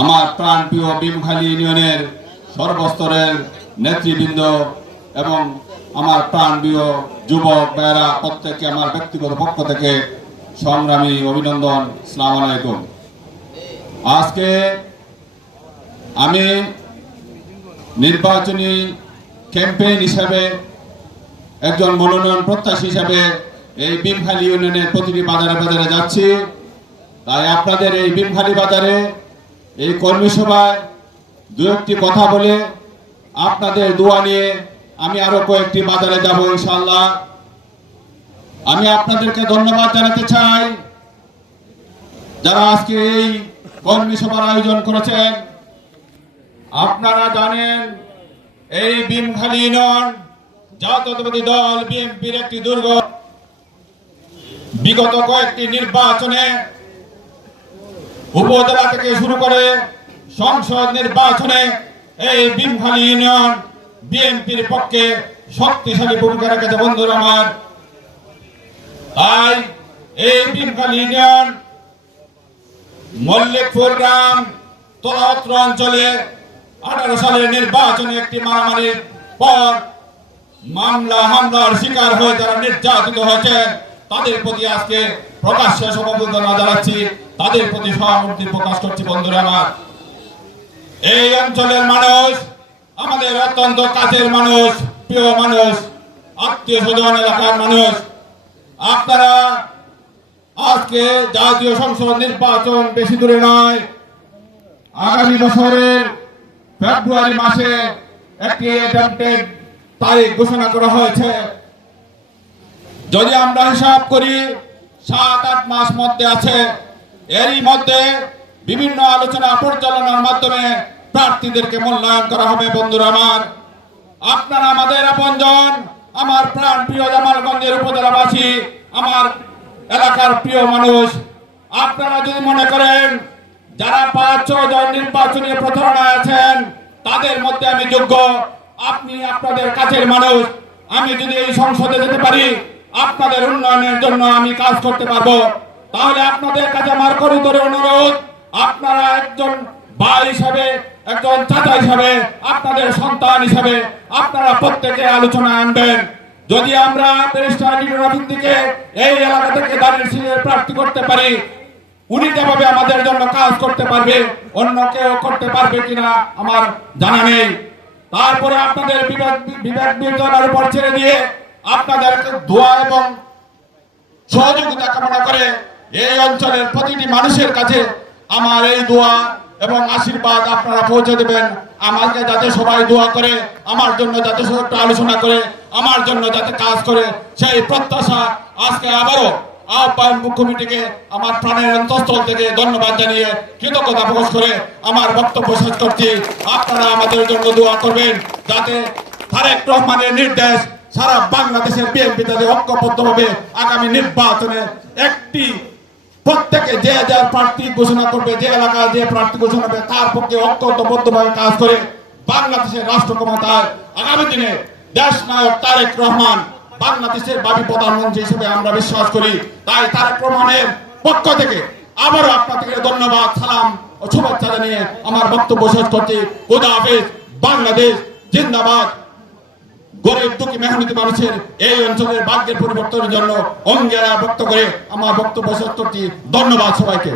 আমার প্রাণ প্রিয় ভীমখালী ইউনিয়নের সর্বস্তরের নেতৃবৃন্দ এবং আমার প্রাণ প্রিয় যুবক ভাইয়েরা, প্রত্যেককে আমার ব্যক্তিগত পক্ষ থেকে সংগ্রামী অভিনন্দন, সালাম আলাইকুম। আজকে আমি নির্বাচনী ক্যাম্পেইন হিসাবে একজন মনোনয়ন প্রত্যাশী হিসাবে এই ভীমখালী ইউনিয়নের প্রতিটি বাজারে বাজারে যাচ্ছি। তাই আপনাদের এই ভীমখালী বাজারে এই কর্মী সভায় দু একটি কথা বলে আপনাদের দোয়া নিয়ে আমি আরও কয়েকটি বাজারে যাব ইনশাল্লাহ আমি আপনাদেরকে ধন্যবাদ জানাতে চাই যারা আজকে এই কর্মী সভার আয়োজন করেছেন। আপনারা জানেন এই ভীমখালী ইউনিয়ন জাতীয়তাবাদী দল, বিএনপির একটি দুর্গ। বিগত কয়েকটি নির্বাচনে উপজেলা থেকে শুরু করে সংসদ নির্বাচনে এই ভীমখালী ইউনিয়ন বিএনপির পক্ষে শক্তিশালী ভূমিকা রেখেছে বন্ধুরা আমার। তাই এই ভীমখালী ইউনিয়ন মল্লিকপুর গ্রাম তলাত্র অঞ্চলে আঠারো সালের নির্বাচনে একটি মারামারির পর মামলা হামলার শিকার হয়ে যারা নির্যাতিত হয়েছে তাদের প্রতি আজকে প্রকাশ্যে সমবেদনা জানাচ্ছি। তাদের প্রতি সহানুভূতি প্রকাশ করছি, বন্ধুরা আমার। এই অঞ্চলের মানুষ, আমাদের অত্যন্ত কাছের মানুষ, প্রিয় মানুষ, আত্মীয় স্বজন, এলাকার মানুষ, আপনারা আজকে জাতীয় সংসদ নির্বাচন বেশি দূরে নয়। আগামী বছরের ফেব্রুয়ারি মাসে একটি তারিখ ঘোষণা করা হয়েছে। যদি আমরা হিসাব করি, সাত আট মাস মধ্যে আছে। এরই মধ্যে বিভিন্ন আলোচনা পরিচালনার মাধ্যমে প্রার্থীদেরকে মূল্যায়ন করা হবে, বন্ধুরা আমার। আপনারা আমাদের আপনজন, আমার প্রাণ প্রিয় জামালগঞ্জের উপজেলাবাসী, আমার এলাকার প্রিয় মানুষ, আপনারা যদি মনে করেন, যারা পাঁচ, ছয় জন নির্বাচনী প্রচারণায় আছেন, তাদের মধ্যে আমি যোগ্য। আপনি আপনাদের কাছের মানুষ। আমি যদি এই সংসদে যেতে পারি, আপনাদের উন্নয়নের জন্য আমি কাজ করতে পারব। তাহলে আপনাদের কাছে আমার করিতরে অনুরোধ, আপনারা একজন ভাই হিসাবে, একজন চাচা হিসাবে, আপনাদের সন্তান হিসাবে আপনারা প্রত্যেকে আলোচনা আনবেন। যদি আমরা দিকে এই এলাকা থেকে দাঁড়িয়ে প্রার্থী করতে পারি, উনি যেভাবে আমাদের জন্য কাজ করতে পারবে, অন্য কেউ করতে পারবে কিনা আমার জানা নেই। তারপরে আপনাদের বিবেক বিবেক বিবেচনার উপর ছেড়ে দিয়ে আপনাদের দোয়া এবং সহযোগিতা কামনা করে এই অঞ্চলের প্রতিটি মানুষের কাছে আমার এই দোয়া এবং আশীর্বাদ আপনারা পৌঁছে দেবেন। আমাকে যাতে সবাই দোয়া করে, আমার জন্য যাতে সব একটু আলোচনা করে, আমার জন্য যাতে কাজ করে, সেই প্রত্যাশা আজকে আবারও আহ্বান কমিটিকে আমার প্রাণের অন্তঃস্থল থেকে ধন্যবাদ জানিয়ে কৃতজ্ঞতা প্রকাশ করে আমার বক্তব্য শেষ করছি। আপনারা আমাদের জন্য দোয়া করবেন যাতে তারেক রহমানের নির্দেশ সারা বাংলাদেশের বিএনপি তাদের ঐক্যবদ্ধভাবে আগামী নির্বাচনে একটি প্রত্যেকে যে যার প্রার্থী ঘোষণা করবে, যে এলাকায় যে প্রার্থী ঘোষণা করবে, তার পক্ষে ঐক্যবদ্ধভাবে কাজ করে বাংলাদেশের রাষ্ট্র ক্ষমতায় আগামী দিনে দেশ নায়ক তারেক রহমান বাংলাদেশের ভাবি প্রধানমন্ত্রী হিসেবে আমরা বিশ্বাস করি। তাই তারেক রহমানের পক্ষ থেকে আবারও আপনাদেরকে ধন্যবাদ, সালাম ও শুভেচ্ছা জানিয়ে আমার বক্তব্য শেষ করছি। খুদা হাফিজ, বাংলাদেশ, জিন্দাবাদ। গরিব দুঃখী মেহনতি মানুষের এই অঞ্চলের ভাগ্যের পরিবর্তনের জন্য অঙ্গেরা ব্যক্ত করে আমার বক্তব্য সত্যটি ধন্যবাদ সবাইকে।